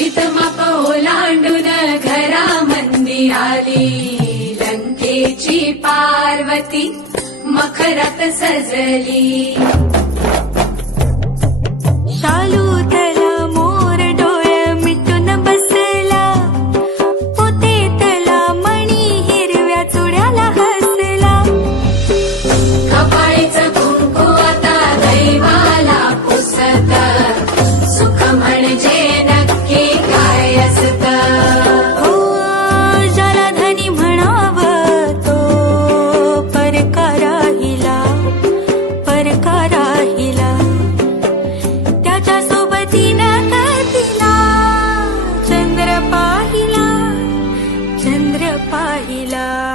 भीतमाप ओलांडून घरा मंदी आली. लंकेची पार्वती मखरात सजली. ilah